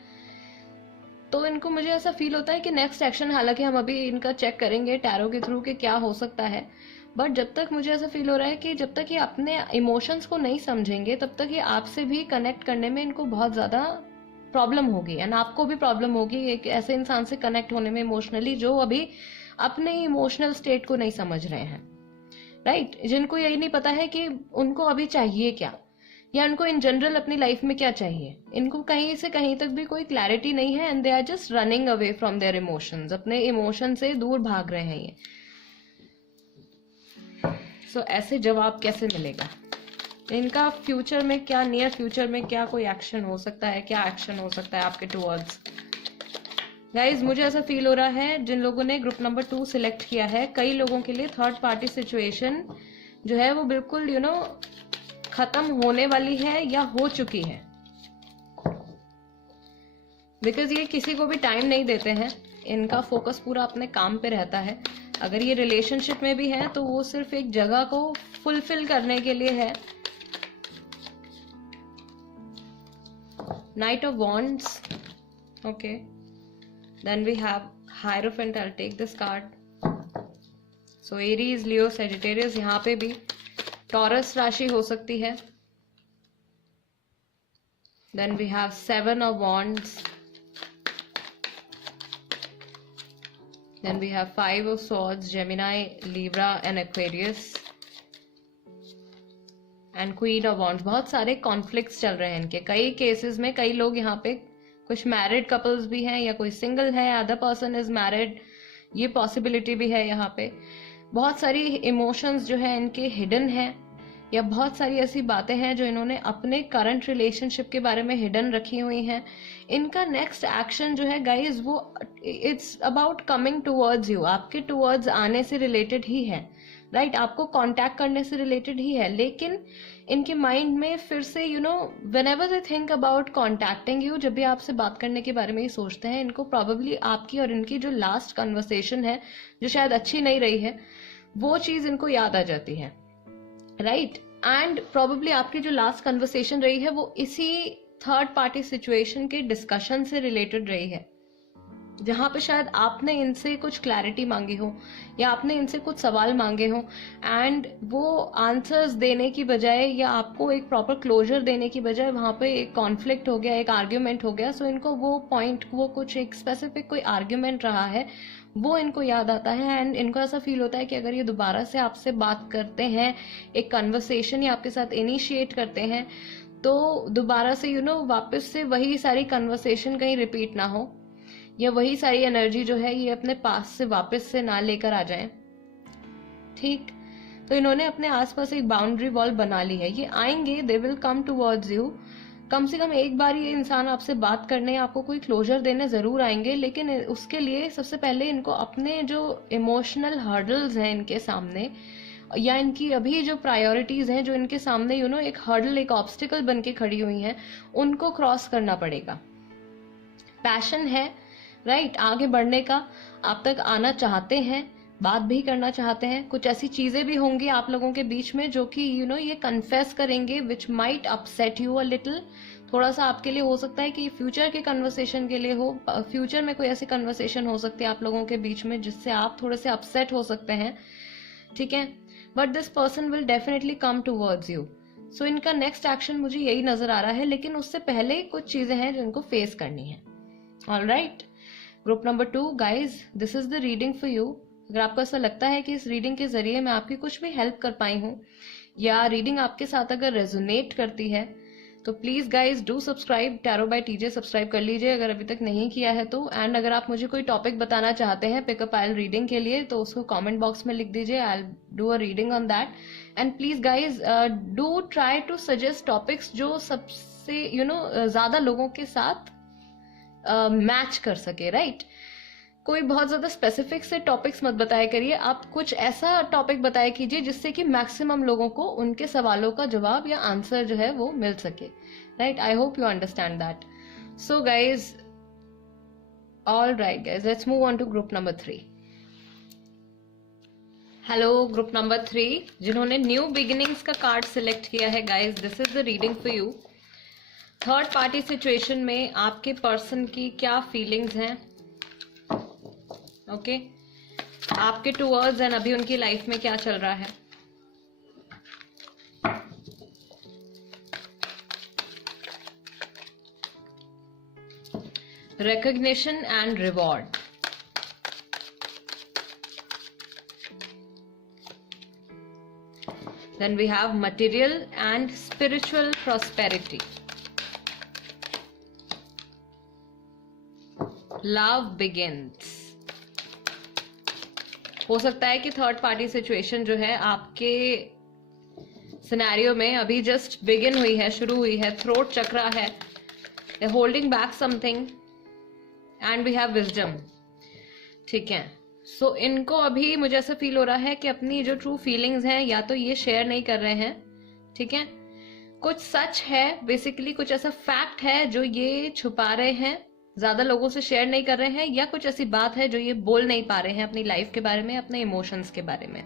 तो इनको मुझे ऐसा फील होता है कि नेक्स्ट एक्शन, हालांकि हम अभी इनका चेक करेंगे टैरो के थ्रू कि क्या हो सकता है, बट जब तक मुझे ऐसा फील हो रहा है कि जब तक ये अपने इमोशंस को नहीं समझेंगे तब तक ये आपसे भी कनेक्ट करने में इनको बहुत ज्यादा प्रॉब्लम होगी, एंड आपको भी प्रॉब्लम होगी एक ऐसे इंसान से कनेक्ट होने में इमोशनली, जो अभी अपने इमोशनल स्टेट को नहीं समझ रहे हैं, राइट। जिनको यही नहीं पता है कि उनको अभी चाहिए क्या, या उनको इन जनरल अपनी लाइफ में क्या चाहिए। इनको कहीं से कहीं तक भी कोई क्लैरिटी नहीं है, and they are just running away from their emotions, अपने इमोशन से दूर भाग रहे हैं ये। सो ऐसे जवाब कैसे मिलेगा इनका फ्यूचर में, क्या नियर फ्यूचर में क्या कोई एक्शन हो सकता है, क्या एक्शन हो सकता है आपके टुवर्ड्स। गाइज मुझे ऐसा फील हो रहा है जिन लोगों ने ग्रुप नंबर 2 सिलेक्ट किया है, कई लोगों के लिए थर्ड पार्टी सिचुएशन जो है वो बिल्कुल खत्म होने वाली है या हो चुकी है, बिकॉज ये किसी को भी टाइम नहीं देते हैं, इनका फोकस पूरा अपने काम पे रहता है। अगर ये रिलेशनशिप में भी है तो वो सिर्फ एक जगह को फुलफिल करने के लिए है। Knight of Wands, okay, then we have Hierophant. I'll take this card. So Aries, Leo, Sagittarius, यहाँ पे भी Taurus राशि हो सकती है, Then we have 7 of Wands. Then we have 5 of Swords, Gemini, Libra and Aquarius. And Queen of Wands. बहुत सारे conflicts चल रहे हैं इनके. कई केसेस में कई लोग यहाँ पे, कुछ मैरिड कपल्स भी हैं या कोई सिंगल है, अदर पर्सन इज मैरिड, ये पॉसिबिलिटी भी है यहाँ पे. बहुत सारी इमोशंस जो है इनके हिडन है, या बहुत सारी ऐसी बातें हैं जो इन्होंने अपने करंट रिलेशनशिप के बारे में हिडन रखी हुई हैं. इनका नेक्स्ट एक्शन जो है गाइज, वो it's about coming towards you, आपके टुवर्ड्स आने से रिलेटेड ही है, राइट? आपको कांटेक्ट करने से रिलेटेड ही है. लेकिन इनके माइंड में फिर से when ever they think about contacting you, जब भी आपसे बात करने के बारे में ही सोचते हैं, इनको प्रॉबेबली आपकी और इनकी जो लास्ट कन्वर्सेशन है, जो शायद अच्छी नहीं रही है, वो चीज इनको याद आ जाती है, राइट? एंड प्रॉबेबली आपकी जो लास्ट कन्वर्सेशन रही है वो इसी थर्ड पार्टी सिचुएशन के डिस्कशन से रिलेटेड रही है, जहां पे शायद आपने इनसे कुछ क्लैरिटी मांगी हो या आपने इनसे कुछ सवाल मांगे हो, एंड वो आंसर्स देने की बजाय या आपको एक प्रॉपर क्लोजर देने की बजाय वहां पे एक कॉन्फ्लिक्ट हो गया, एक आर्ग्यूमेंट हो गया. सो इनको वो पॉइंट, वो कुछ एक स्पेसिफिक कोई आर्ग्यूमेंट रहा है, वो इनको याद आता है. एंड इनको ऐसा फील होता है कि अगर ये दोबारा से आपसे बात करते हैं, एक कन्वर्सेशन या आपके साथ इनिशिएट करते हैं, तो दोबारा से वापस से वही सारी कन्वर्सेशन कहीं रिपीट ना हो, या वही सारी एनर्जी जो है ये अपने पास से वापस से ना लेकर आ जाए. ठीक, तो इन्होंने अपने आसपास एक बाउंड्री वॉल बना ली है. ये आएंगे, they will come towards you. कम से कम एक बार ये इंसान आपसे बात करने, आपको कोई क्लोजर देने जरूर आएंगे, लेकिन उसके लिए सबसे पहले इनको अपने जो इमोशनल हर्डल्स हैं इनके सामने, या इनकी अभी जो प्रायोरिटीज हैं जो इनके सामने एक हर्डल, एक ऑब्स्टिकल बन के खड़ी हुई हैं, उनको क्रॉस करना पड़ेगा. पैशन है, राइट, आगे बढ़ने का, आप तक आना चाहते हैं, बात भी करना चाहते हैं. कुछ ऐसी चीजें भी होंगी आप लोगों के बीच में जो कि ये कन्फेस करेंगे, which might upset you a little. थोड़ा सा आपके लिए हो सकता है कि फ्यूचर के कन्वर्सेशन के लिए हो, फ्यूचर में कोई ऐसी कन्वर्सेशन हो सकती है आप लोगों के बीच में जिससे आप थोड़े से अपसेट हो सकते हैं, ठीक है? But this person will definitely come towards you. So इनका नेक्स्ट एक्शन मुझे यही नजर आ रहा है, लेकिन उससे पहले कुछ चीजें हैं जिनको फेस करनी है. Alright, group number 2 guys, this is the reading for you. अगर आपको ऐसा लगता है कि इस रीडिंग के जरिए मैं आपकी कुछ भी हेल्प कर पाई हूँ, या रीडिंग आपके साथ अगर रेजोनेट करती है, तो please guys do subscribe. Tarot by TJ subscribe कर लीजिए अगर अभी तक नहीं किया है तो. एंड अगर आप मुझे कोई टॉपिक बताना चाहते हैं पिकअप आयल रीडिंग के लिए, तो उसको कमेंट बॉक्स में लिख दीजिए. I will do a reading on that. And please guys do try to suggest topics जो सबसे ज्यादा लोगों के साथ मैच कर सके, राइट? कोई बहुत ज्यादा स्पेसिफिक से टॉपिक्स मत बताया करिए, आप कुछ ऐसा टॉपिक बताया कीजिए जिससे कि मैक्सिमम लोगों को उनके सवालों का जवाब या आंसर जो है वो मिल सके, right? I hope you understand that. So guys, all right guys, let's move on to group number 3. Hello group number 3, जिन्होंने न्यू बिगिनिंग्स का कार्ड सिलेक्ट किया है guys, this is the reading for you. Third party situation में आपके person की क्या feelings हैं, okay? आपके टुवर्ड्स एंड अभी उनकी लाइफ में क्या चल रहा है. Recognition and reward. Then we have material and spiritual prosperity. Love begins. हो सकता है कि थर्ड पार्टी सिचुएशन जो है आपके सिनेरियो में अभी जस्ट बिगिन हुई है, शुरू हुई है. थ्रोट चक्रा है, holding back something, and we have wisdom, ठीक है? सो इनको अभी मुझे ऐसा फील हो रहा है कि अपनी जो ट्रू फीलिंग्स हैं या तो ये शेयर नहीं कर रहे हैं, ठीक है? कुछ सच है, बेसिकली कुछ ऐसा फैक्ट है जो ये छुपा रहे हैं, ज्यादा लोगों से शेयर नहीं कर रहे हैं, या कुछ ऐसी बात है जो ये बोल नहीं पा रहे हैं अपनी लाइफ के बारे में, अपने इमोशंस के बारे में.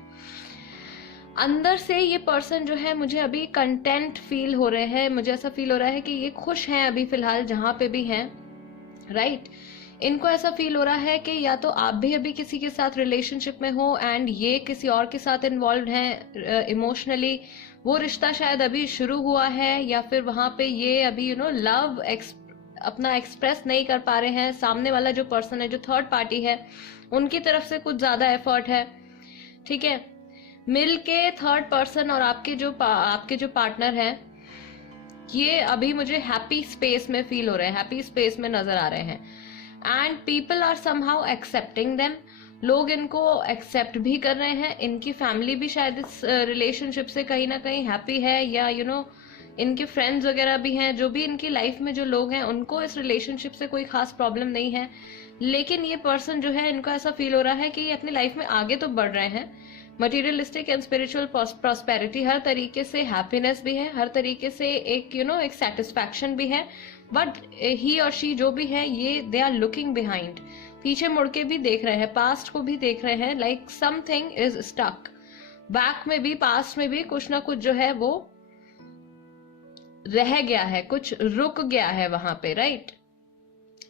अंदर से ये पर्सन जो है मुझे अभी कंटेंट फील हो रहे हैं, मुझे ऐसा फील हो रहा है कि ये खुश हैं अभी फिलहाल जहां पे भी हैं, राइट? इनको ऐसा फील हो रहा है कि या तो आप भी अभी किसी के साथ रिलेशनशिप में हो एंड ये किसी और के साथ इन्वॉल्व हैं इमोशनली, वो रिश्ता शायद अभी शुरू हुआ है, या फिर वहां पे ये अभी लव अपना एक्सप्रेस नहीं कर पा रहे हैं। सामने वाला जो पर्सन है, जो थर्ड पार्टी है, उनकी तरफ से कुछ ज्यादा एफर्ट है। ठीक है, मिलके थर्ड पर्सन और आपके जो पार्टनर है, ये अभी मुझे हैप्पी स्पेस में फील हो रहे हैं, हैप्पी स्पेस में नजर आ रहे हैं। And people are somehow accepting them, लोग इनको एक्सेप्ट भी कर रहे हैं। इनकी फैमिली भी शायद इस रिलेशनशिप से कहीं ना कहीं हैप्पी है, या इनके फ्रेंड्स वगैरह भी हैं, जो भी इनकी लाइफ में जो लोग हैं, उनको इस रिलेशनशिप से कोई खास प्रॉब्लम नहीं है। लेकिन ये पर्सन जो है, इनको ऐसा फील हो रहा है कि ये अपनी लाइफ में आगे तो बढ़ रहे हैं, मटेरियलिस्टिक एंड स्पिरिचुअल प्रॉस्पेरिटी, हर तरीके से हैप्पीनेस भी है, हर तरीके से एक एक सेटिस्फैक्शन भी है। बट ही और शी जो भी है, ये दे आर लुकिंग बिहाइंड, पीछे मुड़ के भी देख रहे हैं, पास्ट को भी देख रहे हैं, like something is stuck. Back में भी, पास्ट में भी कुछ ना कुछ जो है वो रह गया है, कुछ रुक गया है वहां पे, राइट।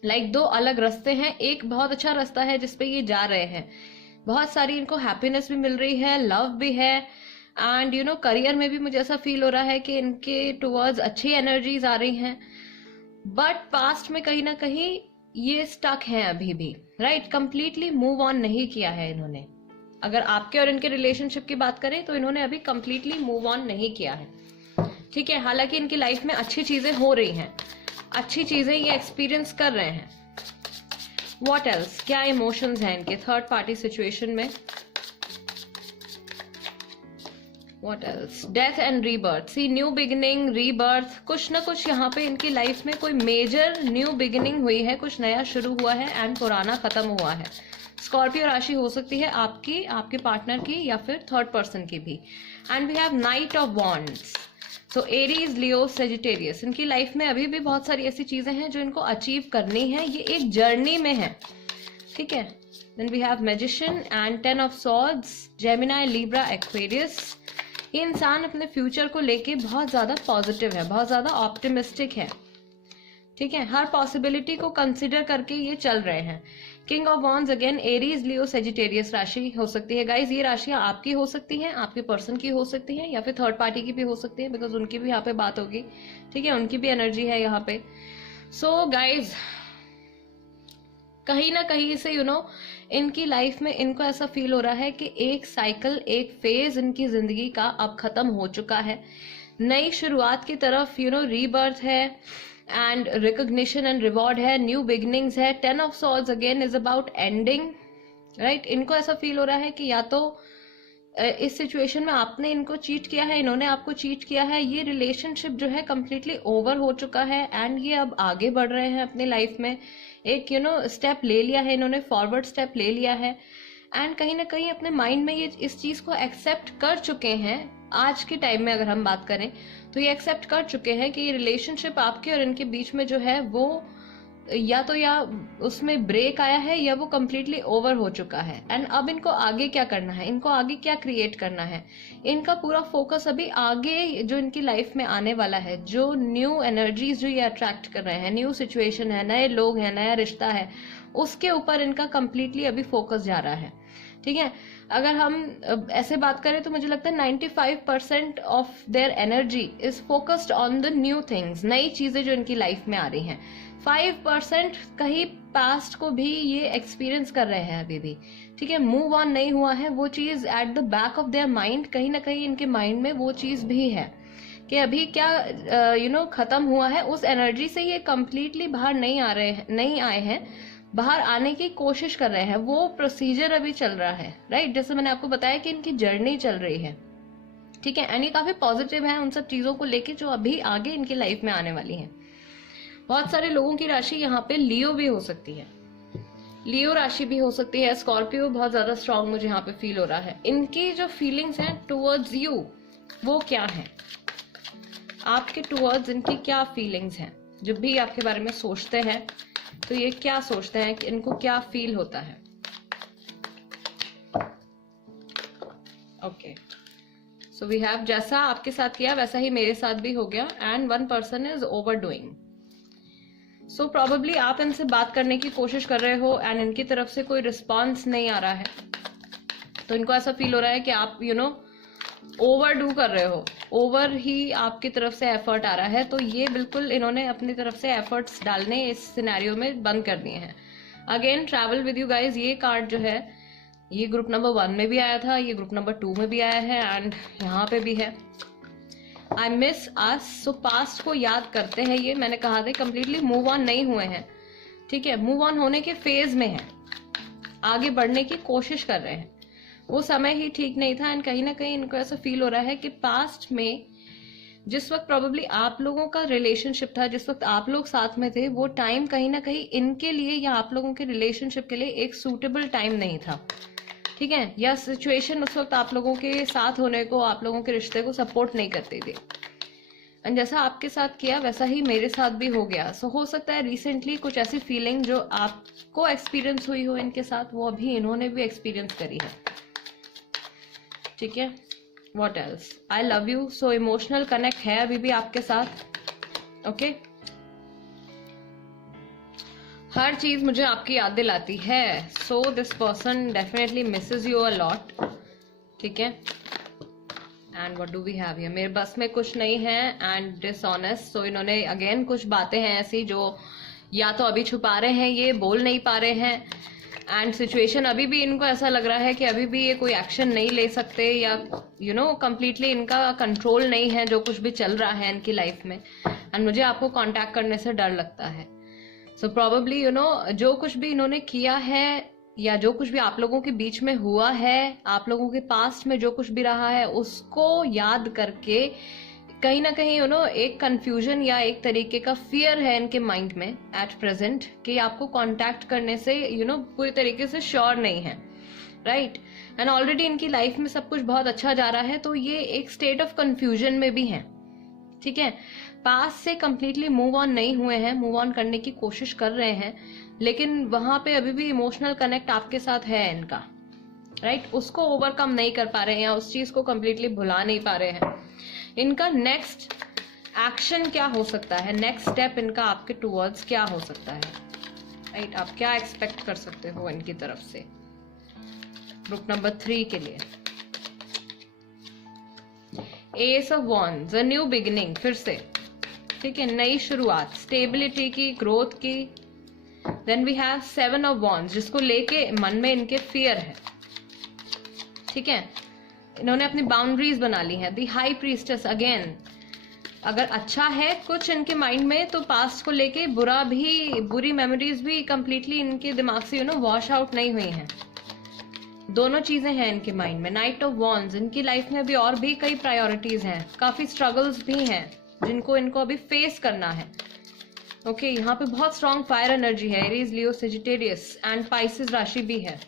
लाइक दो अलग रास्ते हैं, एक बहुत अच्छा रास्ता है जिसपे ये जा रहे हैं, बहुत सारी इनको हैप्पीनेस भी मिल रही है, लव भी है, एंड करियर में भी मुझे ऐसा फील हो रहा है कि इनके टुवर्ड्स अच्छी एनर्जीज आ रही हैं। बट पास्ट में कहीं ना कहीं ये स्टक हैं अभी भी, राइट। कंप्लीटली मूव ऑन नहीं किया है इन्होंने। अगर आपके और इनके रिलेशनशिप की बात करें तो इन्होंने अभी कंप्लीटली मूव ऑन नहीं किया है। ठीक है, हालांकि इनकी लाइफ में अच्छी चीजें हो रही हैं, अच्छी चीजें ये एक्सपीरियंस कर रहे हैं। व्हाट एल्स, क्या इमोशंस हैं इनके थर्ड पार्टी सिचुएशन में? What else, death and rebirth. See, new beginning, rebirth, कुछ ना कुछ यहाँ पे इनकी लाइफ में कोई मेजर न्यू बिगिनिंग हुई है, कुछ नया शुरू हुआ है एंड पुराना खत्म हुआ है। स्कॉर्पियो राशि हो सकती है आपकी, आपके पार्टनर की, या फिर थर्ड पर्सन की भी। And we have Knight of wands. So Aries, Leo, Sagittarius, इनकी लाइफ में अभी भी बहुत सारी ऐसी चीजें हैं जो इनको अचीव करनी है, ये एक जर्नी में है। ठीक है, then we have Magician and 10 of swords, Gemini, Libra, Aquarius. ये इंसान अपने फ्यूचर को लेके बहुत ज्यादा पॉजिटिव है, बहुत ज्यादा ऑप्टिमिस्टिक है। ठीक है, हर पॉसिबिलिटी को कंसिडर करके ये चल रहे हैं। King of wands again, Aries, Leo, Sagittarius राशि हो सकती है गाइज। ये राशियां आपकी हो सकती हैं, आपके पर्सन की हो सकती हैं, या फिर थर्ड पार्टी की भी हो सकती है, बिकॉज उनकी भी यहाँ पे बात होगी। ठीक है, उनकी भी एनर्जी है यहाँ पे। सो गाइज, कहीं ना कहीं से इनकी लाइफ में इनको ऐसा फील हो रहा है कि एक साइकिल, एक फेज इनकी जिंदगी का अब खत्म हो चुका है। नई शुरुआत की तरफ रीबर्थ है, एंड रिकॉग्निशन एंड रिवॉर्ड है, न्यू बिगिनिंग्स है। 10 of swords again is about ending, right. इनको ऐसा फील हो रहा है कि या तो इस सिचुएशन में आपने इनको चीट किया है, इन्होंने आपको चीट किया है, ये रिलेशनशिप जो है कम्प्लीटली ओवर हो चुका है, एंड ये अब आगे बढ़ रहे हैं अपनी लाइफ में। एक स्टेप ले लिया है इन्होंने, फॉरवर्ड स्टेप ले लिया है, एंड कहीं ना कहीं अपने माइंड में ये इस चीज को एक्सेप्ट कर चुके हैं। आज के टाइम में अगर हम बात करें तो ये एक्सेप्ट कर चुके हैं कि ये रिलेशनशिप आपके और इनके बीच में जो है वो या उसमें ब्रेक आया है, या वो कम्प्लीटली ओवर हो चुका है। एंड अब इनको आगे क्या करना है, इनको आगे क्या क्रिएट करना है, इनका पूरा फोकस अभी आगे जो इनकी लाइफ में आने वाला है, जो न्यू एनर्जीज जो ये अट्रैक्ट कर रहे हैं, न्यू सिचुएशन है, नए लोग हैं, नया रिश्ता है, उसके ऊपर इनका कम्प्लीटली अभी फोकस जा रहा है। ठीक है, अगर हम ऐसे बात करें तो मुझे लगता है 95% of their energy is focused on the new things, नई चीजें जो इनकी लाइफ में आ रही हैं। 5% कहीं पास्ट को भी ये एक्सपीरियंस कर रहे हैं अभी भी। ठीक है, मूव ऑन नहीं हुआ है, वो चीज at the back of their mind, कहीं ना कहीं इनके माइंड में वो चीज भी है कि अभी क्या खत्म हुआ है। उस एनर्जी से ये कम्प्लीटली बाहर नहीं आए हैं, बाहर आने की कोशिश कर रहे हैं, वो प्रोसीजर अभी चल रहा है, राइट। जैसे मैंने आपको बताया कि इनकी जर्नी चल रही है। ठीक है, एंड ये काफी पॉजिटिव है उन सब चीजों को लेके जो अभी आगे इनकी लाइफ में आने वाली है। बहुत सारे लोगों की राशि यहाँ पे लियो भी हो सकती है, लियो राशि भी हो सकती है। स्कॉर्पियो बहुत ज्यादा स्ट्रांग मुझे यहाँ पे फील हो रहा है। इनकी जो फीलिंग्स हैं टुवर्ड्स यू, वो क्या है, आपके टुवर्ड्स इनकी क्या फीलिंग्स हैं? जब भी आपके बारे में सोचते हैं तो ये क्या सोचते हैं, कि इनको क्या फील होता है? ओके, सो वी हैव, जैसा आपके साथ किया वैसा ही मेरे साथ भी हो गया, and one person is over doing. So probably आप इनसे बात करने की कोशिश कर रहे हो एंड इनकी तरफ से कोई रिस्पॉन्स नहीं आ रहा है, तो इनको ऐसा फील हो रहा है कि आप ओवर डू कर रहे हो, ओवर ही आपकी तरफ से एफर्ट आ रहा है, तो ये बिल्कुल इन्होंने अपनी तरफ से एफर्ट्स डालने इस सिनेरियो में बंद कर दिए हैं। Again travel with you guys, ये कार्ड जो है ये ग्रुप नंबर 1 में भी आया था, ये ग्रुप नंबर 2 में भी आया है एंड यहाँ पे भी है। I miss us, so past को याद करते हैं, ये मैंने कहा था कंप्लीटली मूव ऑन नहीं हुए हैं, ठीक है, मूव ऑन होने के फेज में है, आगे बढ़ने की कोशिश कर रहे हैं। वो समय ही ठीक नहीं था एंड कहीं ना कहीं इनको ऐसा फील हो रहा है कि पास्ट में जिस वक्त प्रोबेबली आप लोगों का रिलेशनशिप था, जिस वक्त आप लोग साथ में थे, वो टाइम कहीं ना कहीं इनके लिए या आप लोगों के रिलेशनशिप के लिए एक सूटेबल टाइम नहीं था, ठीक है, या सिचुएशन उस वक्त आप लोगों के साथ होने को, आप लोगों के रिश्ते को सपोर्ट नहीं करती थी। एंड जैसा आपके साथ किया वैसा ही मेरे साथ भी हो गया। सो हो सकता है रिसेंटली कुछ ऐसी फीलिंग जो आपको एक्सपीरियंस हुई हो इनके साथ, वो अभी इन्होंने भी एक्सपीरियंस करी है, ठीक है। What else, I love you, so emotional connect है अभी भी आपके साथ, ओके। हर चीज मुझे आपकी याद दिलाती है, so this person definitely misses you a lot, ठीक है। And what do we have here, मेरे बस में कुछ नहीं है एंड डिसऑनेस्ट, सो इन्होंने अगेन कुछ बातें हैं ऐसी जो या तो अभी छुपा रहे हैं, ये बोल नहीं पा रहे हैं, एंड सिचुएशन अभी भी इनको ऐसा लग रहा है कि अभी भी ये कोई एक्शन नहीं ले सकते, या यू नो कंप्लीटली इनका कंट्रोल नहीं है जो कुछ भी चल रहा है इनकी लाइफ में, एंड मुझे आपको कांटेक्ट करने से डर लगता है। सो प्रोबेबली यू नो जो कुछ भी इन्होंने किया है या जो कुछ भी आप लोगों के बीच में हुआ है, आप लोगों के पास्ट में जो कुछ भी रहा है, उसको याद करके कहीं ना कहीं यू नो एक कंफ्यूजन या एक तरीके का फियर है इनके माइंड में एट प्रेजेंट कि आपको कांटेक्ट करने से यू नो पूरी तरीके से श्योर नहीं है, राइट। एंड ऑलरेडी इनकी लाइफ में सब कुछ बहुत अच्छा जा रहा है, तो ये एक स्टेट ऑफ कंफ्यूजन में भी है, ठीक है। पास से कंप्लीटली मूव ऑन नहीं हुए हैं, मूव ऑन करने की कोशिश कर रहे हैं, लेकिन वहां पे अभी भी इमोशनल कनेक्ट आपके साथ है इनका, राइट। उसको ओवरकम नहीं कर पा रहे हैं या उस चीज को कंप्लीटली भुला नहीं पा रहे हैं। इनका नेक्स्ट एक्शन क्या हो सकता है, नेक्स्ट स्टेप इनका आपके टुवर्ड्स क्या हो सकता है, राइट। आप क्या एक्सपेक्ट कर सकते हो इनकी तरफ से ग्रुप नंबर 3 के लिए। S of wands, a new beginning, फिर से, ठीक है, नई शुरुआत, स्टेबिलिटी की, ग्रोथ की। Then we have 7 of wands, जिसको लेके मन में इनके फियर है, ठीक है। इन्होंने अपनी बाउंड्रीज बना ली है। दी हाई प्रीस्टेस, अगेन अगर अच्छा है कुछ इनके माइंड में, तो पास्ट को लेके बुरा भी, बुरी मेमोरीज भी कंप्लीटली इनके दिमाग से यू नो वॉश आउट नहीं हुई हैं। दोनों चीजें हैं इनके माइंड में। नाइट ऑफ वॉन्ड्स, इनकी लाइफ में अभी और भी कई प्रायोरिटीज हैं, काफी स्ट्रगल्स भी हैं जिनको इनको अभी फेस करना है, ओके। यहाँ पे बहुत स्ट्रॉन्ग फायर एनर्जी है, Aries, Leo, Sagittarius and Pisces राशि भी है,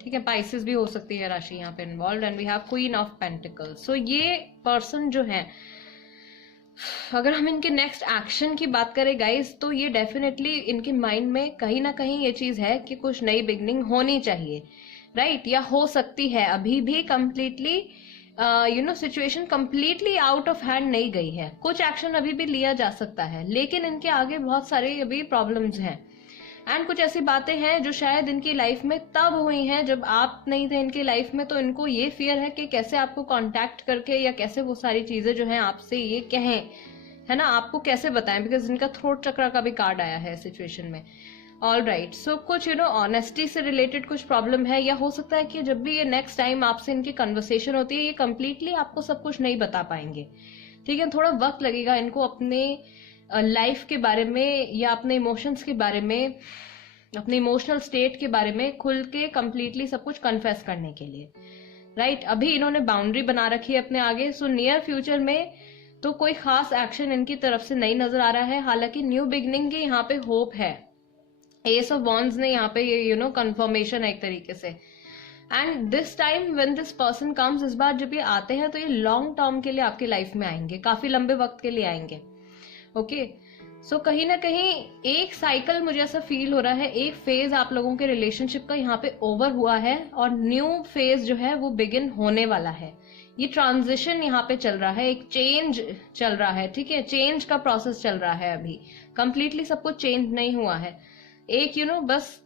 ठीक है, पाइसेस भी हो सकती है राशि यहाँ पे involve. And we have queen of pentacles. So ये पर्सन जो है, अगर हम इनके नेक्स्ट एक्शन की बात करें गाइस, तो ये डेफिनेटली इनके माइंड में कहीं ना कहीं ये चीज है कि कुछ नई बिगनिंग होनी चाहिए, राइट, या हो सकती है। अभी भी completely you know situation completely out of hand नहीं गई है, कुछ एक्शन अभी भी लिया जा सकता है, लेकिन इनके आगे बहुत सारे अभी प्रॉब्लम्स हैं एंड कुछ ऐसी बातें हैं जो शायद इनकी लाइफ में तब हुई हैं जब आप नहीं थे इनकी लाइफ में, तो इनको ये फियर है कि कैसे आपको कांटेक्ट करके या कैसे वो सारी चीजें जो हैं आपसे ये कहें, है ना, आपको कैसे बताएं, बिकॉज इनका थ्रोट चक्र का भी कार्ड आया है सिचुएशन में। ऑल राइट, सो कुछ यू नो ऑनेस्टी से रिलेटेड कुछ प्रॉब्लम है, या हो सकता है कि जब भी ये नेक्स्ट टाइम आपसे इनकी कन्वर्सेशन होती है, ये कंप्लीटली आपको सब कुछ नहीं बता पाएंगे, ठीक है। थोड़ा वक्त लगेगा इनको अपने लाइफ के बारे में या अपने इमोशंस के बारे में, अपने इमोशनल स्टेट के बारे में खुल के कंप्लीटली सब कुछ कन्फेस करने के लिए, राइट। अभी इन्होंने बाउंड्री बना रखी है अपने आगे, सो नियर फ्यूचर में तो कोई खास एक्शन इनकी तरफ से नहीं नजर आ रहा है, हालांकि न्यू बिगनिंग की यहाँ पे होप है। एस ऑफ वॉन्ड्स ने यहाँ पे यू नो कंफर्मेशन है एक तरीके से। And this time when this person comes, इस बार जब ये आते हैं तो ये लॉन्ग टर्म के लिए आपकी लाइफ में आएंगे, काफी लंबे वक्त के लिए आएंगे, ओके। सो कहीं ना कहीं एक साइकिल मुझे ऐसा फील हो रहा है, एक फेज आप लोगों के रिलेशनशिप का यहाँ पे ओवर हुआ है और न्यू फेज जो है वो बिगिन होने वाला है। ये ट्रांजिशन यहाँ पे चल रहा है, एक चेंज चल रहा है, ठीक है, चेंज का प्रोसेस चल रहा है। अभी कंप्लीटली सब कुछ चेंज नहीं हुआ है, एक यू नो बस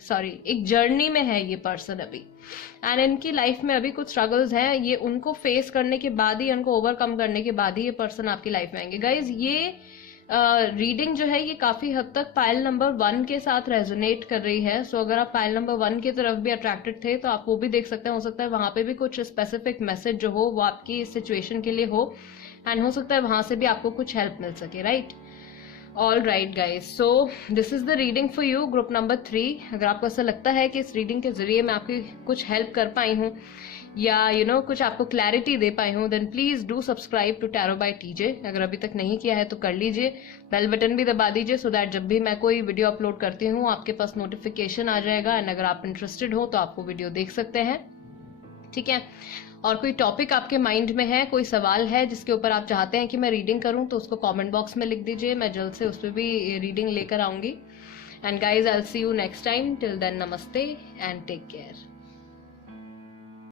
सॉरी एक जर्नी में है ये पर्सन अभी, एंड इनकी लाइफ में अभी कुछ स्ट्रगल्स हैं, ये उनको फेस करने के बाद ही, उनको ओवरकम करने के बाद ही ये पर्सन आपकी लाइफ में आएंगे। गाइज ये रीडिंग जो है ये काफी हद तक पाइल नंबर 1 के साथ रेजोनेट कर रही है। सो अगर आप पाइल नंबर 1 की तरफ भी अट्रैक्टेड थे तो आप वो भी देख सकते हैं। हो सकता है वहां पे भी कुछ स्पेसिफिक मैसेज जो हो वो आपकी सिचुएशन के लिए हो, एंड हो सकता है वहां से भी आपको कुछ हेल्प मिल सके, right. All right guys, so this is the reading for you group number 3। अगर आपको ऐसा लगता है कि इस रीडिंग के जरिए मैं आपकी कुछ हेल्प कर पाई हूँ या कुछ आपको क्लैरिटी दे पाई हूँ, then please do subscribe to Tarot by TJ. अगर अभी तक नहीं किया है तो कर लीजिए, बेल बटन भी दबा दीजिए सो दैट जब भी मैं कोई वीडियो अपलोड करती हूँ आपके पास नोटिफिकेशन आ जाएगा, एंड अगर आप इंटरेस्टेड हो तो आप वो वीडियो देख सकते हैं, ठीक है। और कोई टॉपिक आपके माइंड में है, कोई सवाल है जिसके ऊपर आप चाहते हैं कि मैं रीडिंग करूं, तो उसको कमेंट बॉक्स में लिख दीजिए, मैं जल्द से उस पर भी रीडिंग लेकर आऊंगी। And guys I will see you next time, till then namaste and take care.